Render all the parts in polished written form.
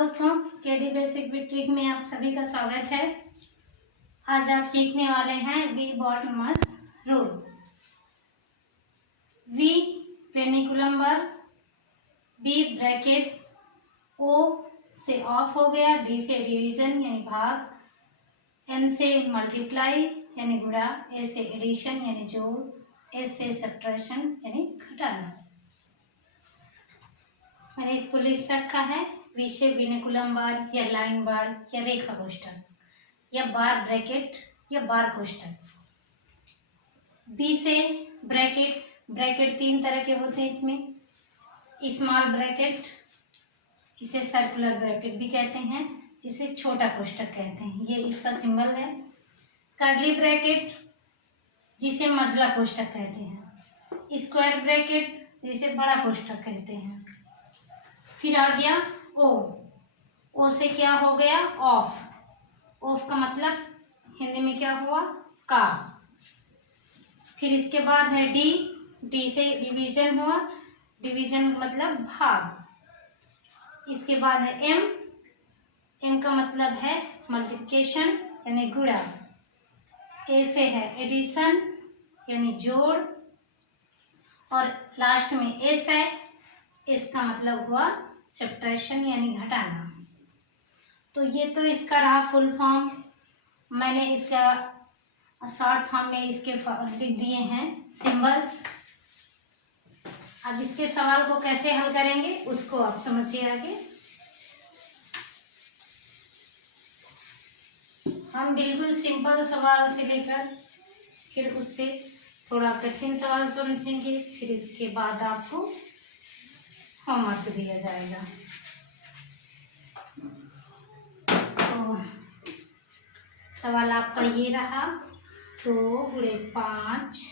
दोस्तों, KD basic with trick में आप सभी का स्वागत है। आज आप सीखने वाले हैं वी बॉटमस रूल। वी पेनिकुलम बी ब्रैकेट, ओ से ऑफ हो गया, डी से डिवीजन यानी भाग, एम से मल्टीप्लाई यानी गुणा, ए से एडिशन यानी जोड़, एस से सब्ट्रैक्शन यानी घटाना। मैंने इसको लिख रखा है वी से पेनिकुलम बार या लाइन बार या रेखा कोष्ठक या बार ब्रैकेट या बार कोष्ठक। बी से ब्रैकेट, ब्रैकेट तीन तरह के होते हैं इसमें। स्मॉल ब्रैकेट, इसे सर्कुलर ब्रैकेट भी कहते हैं, जिसे छोटा कोष्ठक कहते हैं, ये इसका सिंबल है। कर्ली ब्रैकेट, जिसे मझला कोष्ठक कहते हैं। स्क्वायर ब्रैकेट, जिसे बड़ा कोष्ठक कहते हैं। फिर आ गया ओ, ओ से क्या हो गया ऑफ, ऑफ का मतलब हिंदी में क्या हुआ का। फिर इसके बाद है डी, डी से डिवीजन हुआ, डिवीजन मतलब भाग। इसके बाद है एम, एम का मतलब है मल्टीप्लिकेशन यानी गुणा। ए से है एडिशन यानी जोड़, और लास्ट में एस है, एस का मतलब हुआ सब्ट्रैक्शन यानी घटाना। तो ये तो इसका रहा फुल फॉर्म। मैंने इसका शॉर्ट फॉर्म में इसके लिख दिए हैं सिंबल्स। अब इसके सवाल को कैसे हल करेंगे उसको आप समझिए आगे। हम बिल्कुल सिंपल सवाल से लेकर फिर उससे थोड़ा कठिन सवाल समझेंगे, फिर इसके बाद आपको होमवर्क दिया जाएगा। तो सवाल आपका ये रहा, 2 गुणे 5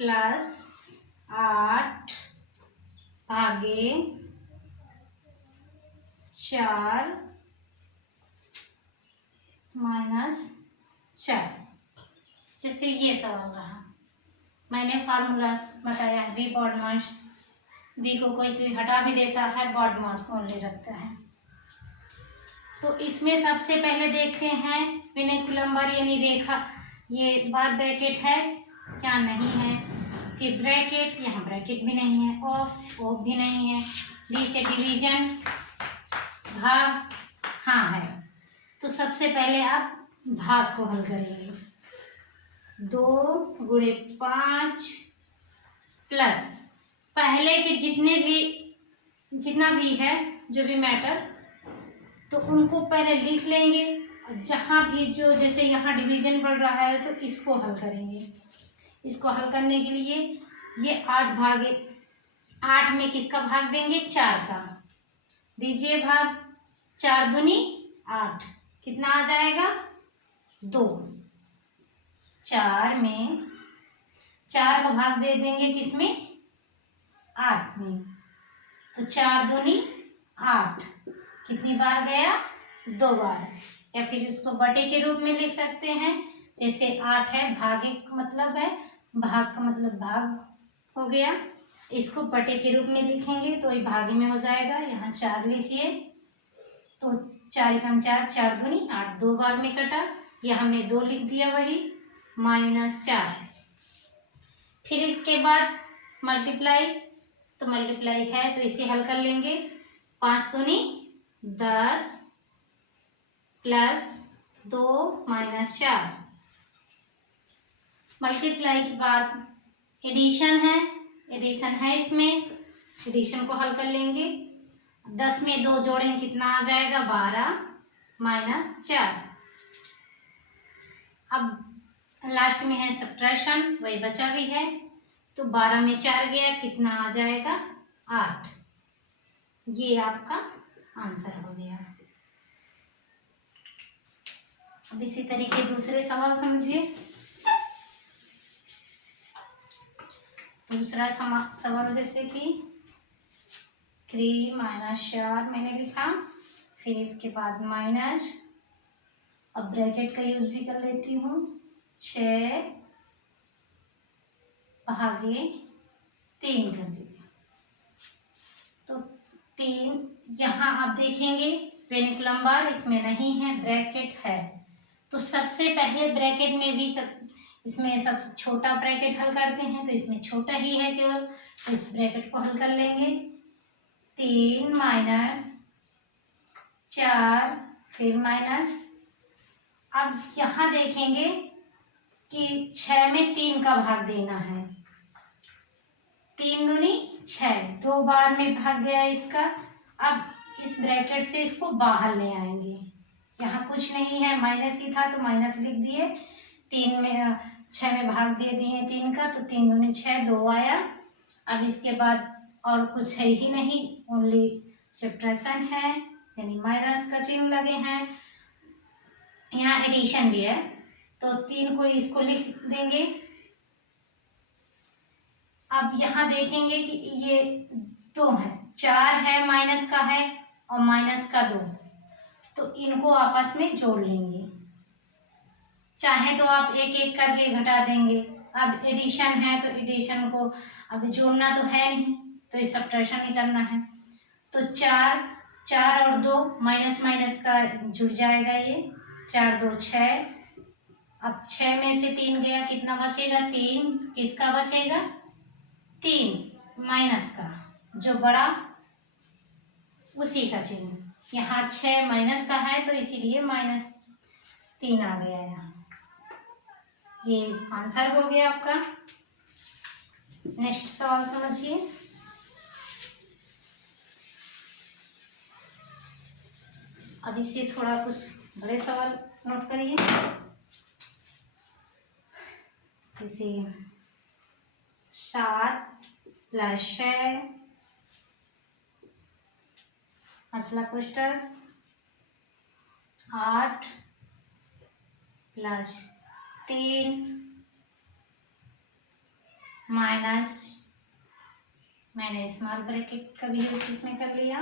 प्लस 8 भागे 4 माइनस 4। जैसे ये सवाल रहा, मैंने फार्मूला बताया है वी बॉडमास। वी को कोई हटा भी देता है, बॉडमास को ओनली रखता है। तो इसमें सबसे पहले देखते हैं पेनिकुलम बार यानी रेखा, ये बार ब्रैकेट है क्या नहीं है। फिर ब्रैकेट, यहाँ ब्रैकेट भी नहीं है, ऑफ, ऑफ भी नहीं है। डी से डिवीजन, भाग हाँ है। तो सबसे पहले आप भाग को हल करेंगे। 2 गुणे 5 प्लस पहले के जितना भी है जो भी मैटर, तो उनको पहले लिख लेंगे। जहाँ भी जो जैसे यहाँ डिवीजन बढ़ रहा है तो इसको हल करेंगे। इसको हल करने के लिए ये 8 भागे 8 में किसका भाग देंगे 4 का। दीजिए भाग, 4 दूनी 8, कितना आ जाएगा 2। 4 में 4 का भाग दे देंगे किसमें 8 में, तो 4 दूनी 8, कितनी बार गया 2 बार। या फिर इसको बटे के रूप में लिख सकते हैं, जैसे 8 है भागे का मतलब है, भाग का मतलब भाग हो गया, इसको बटे के रूप में लिखेंगे तो ये भागे में हो जाएगा। यहाँ 4 लिखिए, तो 4 एकम 4, 4 दूनी 8, 2 बार में कटा, यह हमने 2 लिख दिया वही माइनस 4। फिर इसके बाद मल्टीप्लाई, तो मल्टीप्लाई है तो इसे हल कर लेंगे। 5 दूनी 10 प्लस 2 माइनस 4। मल्टीप्लाई के बाद एडिशन है, एडिशन है इसमें, एडिशन को हल कर लेंगे। 10 में 2 जोड़ेंगे कितना आ जाएगा 12 माइनस 4। अब लास्ट में है सब्ट्रैक्शन, वही बचा भी है, तो 12 में 4 गया, कितना आ जाएगा 8। ये आपका आंसर हो गया। अब इसी तरीके दूसरे सवाल समझिए। दूसरा सवाल जैसे कि 3 माइनस 4 मैंने लिखा, फिर इसके बाद माइनस, अब ब्रैकेट का यूज भी कर लेती हूँ, 6 भागे 3 कर दीजिए, तो 3 यहाँ आप देखेंगे पेनिकुलम बार इसमें नहीं है, ब्रैकेट है। तो सबसे पहले ब्रैकेट में भी इसमें सबसे छोटा ब्रैकेट हल करते हैं, तो इसमें छोटा ही है केवल, तो इस ब्रैकेट को हल कर लेंगे। 3 माइनस 4 फिर माइनस। अब यहाँ देखेंगे कि 6 में 3 का भाग देना है। 3 दूनी 6, 2 बार में भाग गया इसका। अब इस ब्रैकेट से इसको बाहर ले आएंगे। यहाँ कुछ नहीं है, माइनस ही था तो माइनस लिख दिए। 3 में 6 में भाग दे दिए 3 का, तो 3 दूनी 6, 2 आया। अब इसके बाद और कुछ है ही नहीं, ओनली सब्ट्रैक्शन है, यानी माइनस का चिन्ह लगे हैं। यहाँ एडिशन भी है, तो 3 को इसको लिख देंगे। अब यहाँ देखेंगे कि ये 2 है, 4 है माइनस का है और माइनस का 2, तो इनको आपस में जोड़ लेंगे। चाहे तो आप एक एक करके घटा देंगे। अब एडिशन है तो एडिशन को अब जोड़ना तो है नहीं, तो ये सब्ट्रैक्शन ही करना है। तो 4 और 2 माइनस माइनस का जुड़ जाएगा ये, 4 2 6। अब 6 में से 3 गया, कितना बचेगा? 3। किसका बचेगा? 3 माइनस का, जो बड़ा उसी का चिन्ह। यहाँ 6 माइनस का है तो इसीलिए -3 आ गया यहाँ। ये आंसर हो गया आपका। नेक्स्ट सवाल समझिए। अब इससे थोड़ा कुछ बड़े सवाल नोट करिए। जैसे 7 + 6 मसला कोष्टक 8 + 3 माइनस, मैंने स्मॉल ब्रैकेट का भी यूज इसमें कर लिया,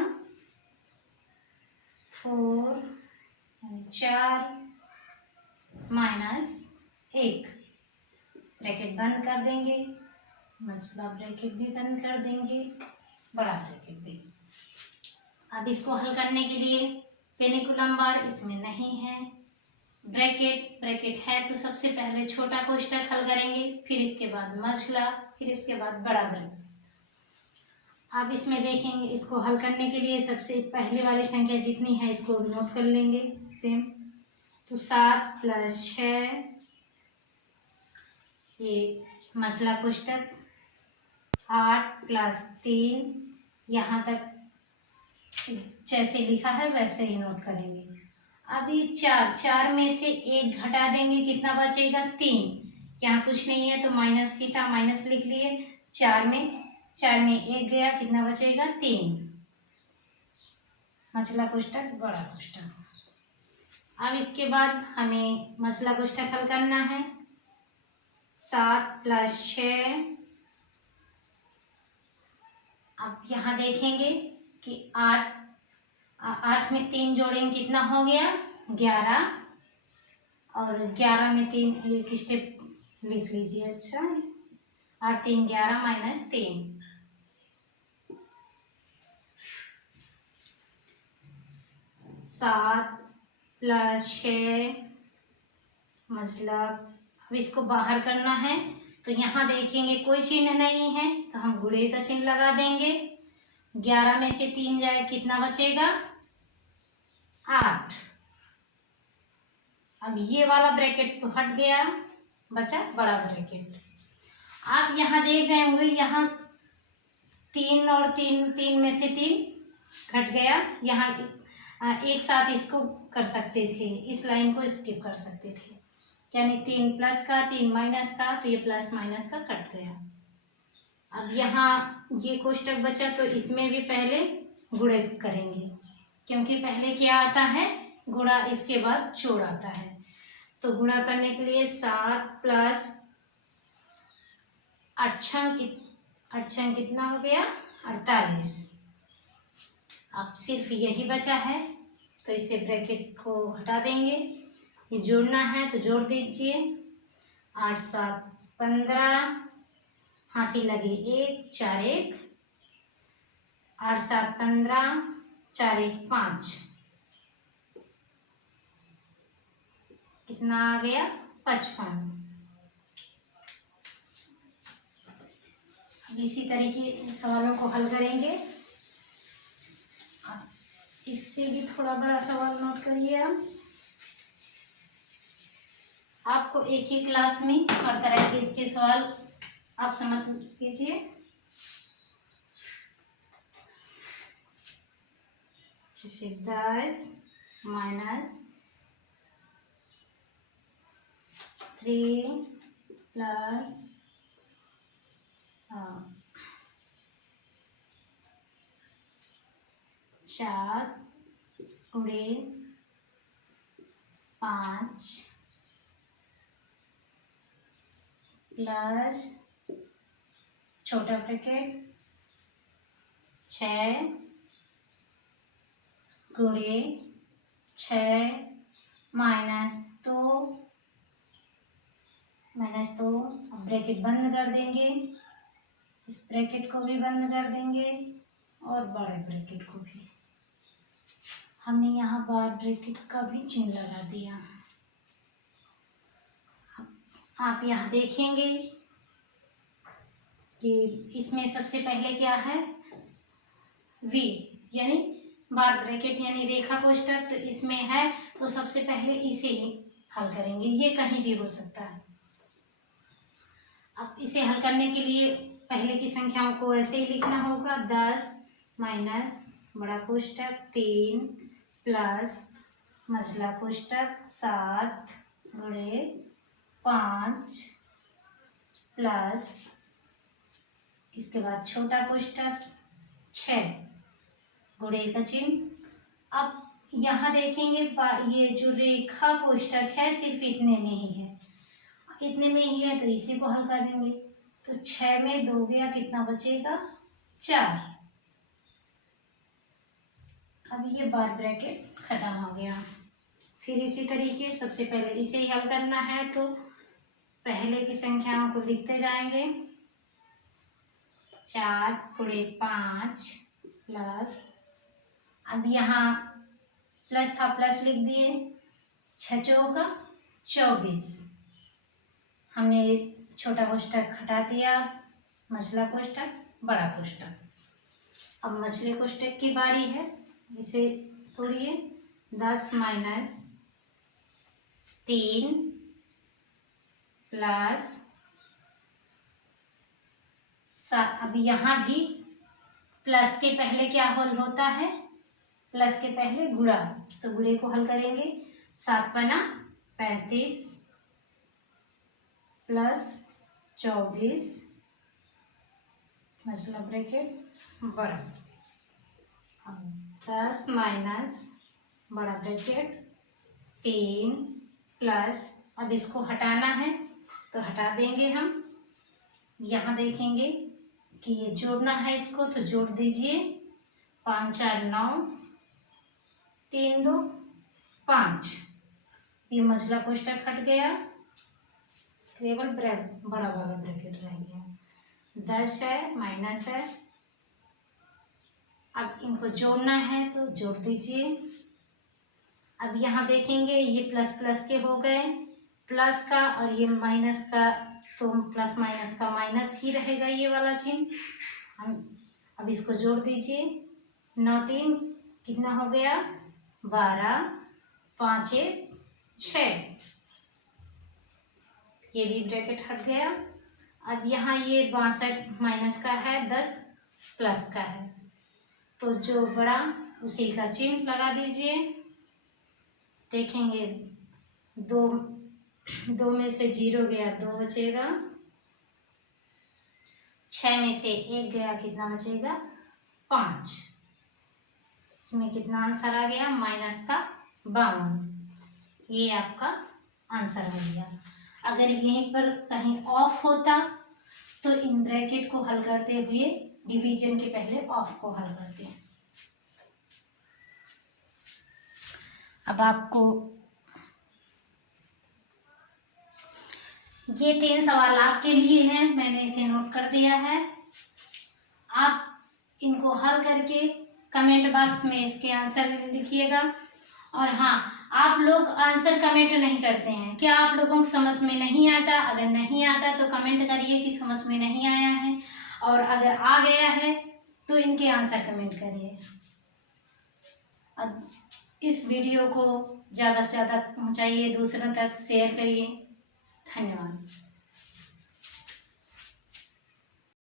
4 यानी 4 -1। ब्रैकेट बंद कर देंगे, मसला ब्रैकेट भी बंद कर देंगे, बड़ा ब्रैकेट भी। अब इसको हल करने के लिए पेनिकुलम बार इसमें नहीं है, ब्रैकेट है तो सबसे पहले छोटा कोष्टक हल करेंगे, फिर इसके बाद मसला, फिर इसके बाद बड़ा ब्रैकेट। अब इसमें देखेंगे, इसको हल करने के लिए सबसे पहले वाली संख्या जितनी है इसको नोट कर लेंगे सेम। तो 7 + 6 ये मसला कोष्टक, 8 + 3 यहाँ तक जैसे लिखा है वैसे ही नोट करेंगे। अब ये 4 में से 1 घटा देंगे, कितना बचेगा? 3। यहाँ कुछ नहीं है तो माइनस ही था, माइनस लिख लिए। 4 में 1 गया, कितना बचेगा? 3। मसला कोष्टक बड़ा कोष्टक। अब इसके बाद हमें मसला कोष्टक हल करना है। 7 + 6। अब यहाँ देखेंगे कि 8 में 3 जोड़ेंगे, कितना हो गया? 11। और 11 में 3 एक स्टेप लिख लीजिए। अच्छा, 8 3 11 -3। 7 + 6 मतलब अब इसको बाहर करना है, तो यहाँ देखेंगे कोई चिन्ह नहीं है तो हम गुणे का चिन्ह लगा देंगे। 11 में से 3 जाए, कितना बचेगा? 8। अब ये वाला ब्रैकेट तो हट गया, बचा बड़ा ब्रैकेट। आप यहाँ देख रहे होंगे, यहाँ 3 और 3 में से 3 घट गया। यहाँ एक साथ इसको कर सकते थे, इस लाइन को स्किप कर सकते थे, यानी 3 प्लस का 3 माइनस का, तो ये प्लस माइनस का कट गया। अब यहाँ ये कोष्टक बचा तो इसमें भी पहले गुणे करेंगे, क्योंकि पहले क्या आता है? गुणा, इसके बाद जोड़ आता है। तो गुणा करने के लिए 7 + 8 कितना हो गया? 48। अब सिर्फ यही बचा है तो इसे ब्रैकेट को हटा देंगे। ये जोड़ना है तो जोड़ दीजिए। 8 7 15, हाँसी लगी 1 4 1, 8 7 15, 4 1 5, कितना आ गया 55। अब इसी तरीके सवालों को हल करेंगे। इससे भी थोड़ा बड़ा सवाल नोट करिए आप। आपको एक ही क्लास में हर तरह के इसके सवाल आप समझ लीजिए। जैसे 10 माइनस 3 प्लस 4 गुणे 5 प्लस छोटा ब्रैकेट 6 गुणे 6 -2 अब ब्रैकेट बंद कर देंगे, इस ब्रैकेट को भी बंद कर देंगे और बड़े ब्रैकेट को भी। हमने यहाँ बार ब्रैकेट का भी चिन्ह लगा दिया। आप यहाँ देखेंगे कि इसमें सबसे पहले क्या है, वी यानी बार ब्रैकेट यानी रेखा कोष्ठक, तो इसमें है तो सबसे पहले इसे ही हल करेंगे। ये कहीं भी हो सकता है। अब इसे हल करने के लिए पहले की संख्याओं को ऐसे ही लिखना होगा। 10 माइनस बड़ा कोष्ठक 3 प्लस मझला कोष्ठक 7 गुणे 5 प्लस इसके बाद छोटा कोष्ठक 6 गुणे का चिन्ह। अब यहाँ देखेंगे ये जो रेखा कोष्ठक है सिर्फ इतने में ही है, इतने में ही है तो इसी को हल करेंगे। तो 6 में 2 गया, कितना बचेगा 4। अब ये बार ब्रैकेट खत्म हो गया। फिर इसी तरीके सबसे पहले इसे ही हल करना है तो पहले की संख्याओं को लिखते जाएंगे। 4 गुणे 5 प्लस, अब यहाँ प्लस था प्लस लिख दिए, 6 चौका 24। हमने छोटा कोष्ठक हटा दिया, मझला कोष्ठक बड़ा कोष्ठक। अब मझले कोष्ठक की बारी है, इसे तोड़िए। 10 माइनस 3 प्लस 7। अब यहाँ भी प्लस के पहले क्या हल होता है, प्लस के पहले गुणा, तो गुणे को हल करेंगे। 7 पना 35 प्लस 24 मझला ब्रैकेट बड़ा। अब 10 माइनस बड़ा ब्रैकेट 3 प्लस, अब इसको हटाना है तो हटा देंगे हम। यहाँ देखेंगे कि ये जोड़ना है इसको तो जोड़ दीजिए। 5 4 9 3 2 5। ये मझला कोष्ठक हट गया, केवल बड़ा वाला ब्रैकेट रह गया। 10 है माइनस है, अब इनको जोड़ना है तो जोड़ दीजिए। अब यहाँ देखेंगे ये प्लस प्लस के हो गए, प्लस का और ये माइनस का, तो प्लस माइनस का माइनस ही रहेगा ये वाला चिन्ह। हम अब इसको जोड़ दीजिए। 9 3 कितना हो गया 12, 5 1 6। ये भी ब्रैकेट हट गया। अब यहाँ ये 62 माइनस का है, 10 प्लस का है, तो जो बड़ा उसी का चिन्ह लगा दीजिए। देखेंगे 2 में से 0 गया 2 बचेगा, 6 में से 1 गया कितना बचेगा 5। इसमें कितना आंसर आ गया माइनस का 52। ये आपका आंसर हो गया। अगर यहीं पर कहीं ऑफ होता तो इन ब्रैकेट को हल करते हुए डिवीजन के पहले ऑफ को हल करते हैं। अब आपको ये 3 सवाल आपके लिए हैं, मैंने इसे नोट कर दिया है। आप इनको हल करके कमेंट बॉक्स में इसके आंसर लिखिएगा। और हाँ, आप लोग आंसर कमेंट नहीं करते हैं, क्या आप लोगों को समझ में नहीं आता? अगर नहीं आता तो कमेंट करिए कि समझ में नहीं आया है, और अगर आ गया है तो इनके आंसर कमेंट करिए। अब इस वीडियो को ज़्यादा से ज़्यादा पहुंचाइए, दूसरों तक शेयर करिए। धन्यवाद।